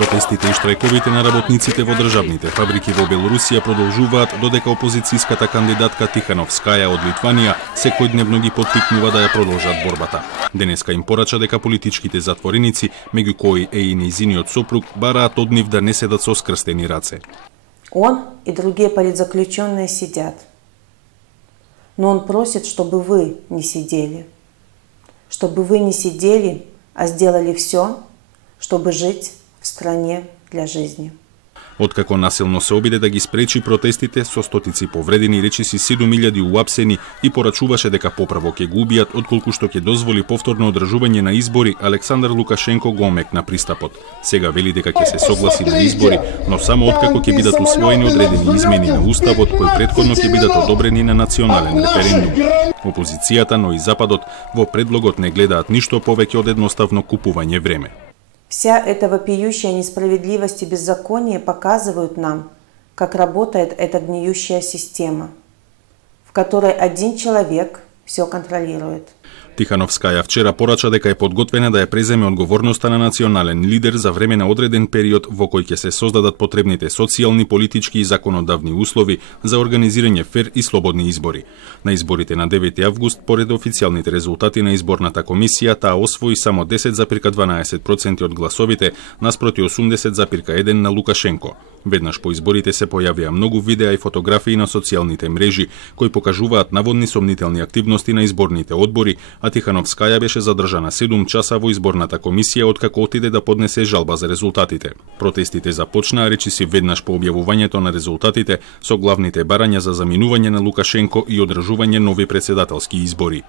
Протестите и штрајковите на работниците во државните фабрики во Белорусија продолжуваат додека опозицијската кандидатка Тихановскаја од Литванија секојдневно ги поттикнува да ја продолжат борбата. Денеска им порача дека политичките затвореници, меѓу кои е и нејзиниот сопруг, бараат од нив да не седат со скрстени раце. Он и другие политзаключенные сидят. Но он просит, чтобы вы не сидели. Чтобы вы не сидели, а сделали все, чтобы жить в стране для жизни. Откако насилно се обиде да ги спречи протестите со стотици повредени, речиси 7000 уапсени и порачуваше дека поправо ќе го убијат отколку што ќе дозволи повторно одржување на избори, Александар Лукашенко го омекна пристапот. Сега вели дека ќе се согласи на избори, но само откако ќе бидат усвоени одредени измени на уставот кои претходно ќе бидат одобрени на национален референдум. Опозицијата, но и Западот во предлогот не гледаат ништо повеќе од едноставно купување време. Вся эта вопиющая несправедливость и беззаконие показывают нам, как работает эта гниющая система, в которой один человек все контролирует. Тихановскаја вчера порача дека е подготвена да ја преземе одговорноста на национален лидер за време на одреден период во кој ќе се создадат потребните социјални, политички и законодавни услови за организирање фер и слободни избори. На изборите на 9 август, поред официјалните резултати на изборната комисија, таа освои само 10,12% од гласовите, наспроти 80,1% на Лукашенко. Веднаш по изборите се појавија многу видеа и фотографии на социјалните мрежи кои покажуваат наводни сомнителни активности на изборните одбори, а Тихановскаја беше задржана 7 часа во изборната комисија откако отиде да поднесе жалба за резултатите. Протестите започнаа речиси веднаш по објавувањето на резултатите со главните барања за заминување на Лукашенко и одржување нови претседателски избори.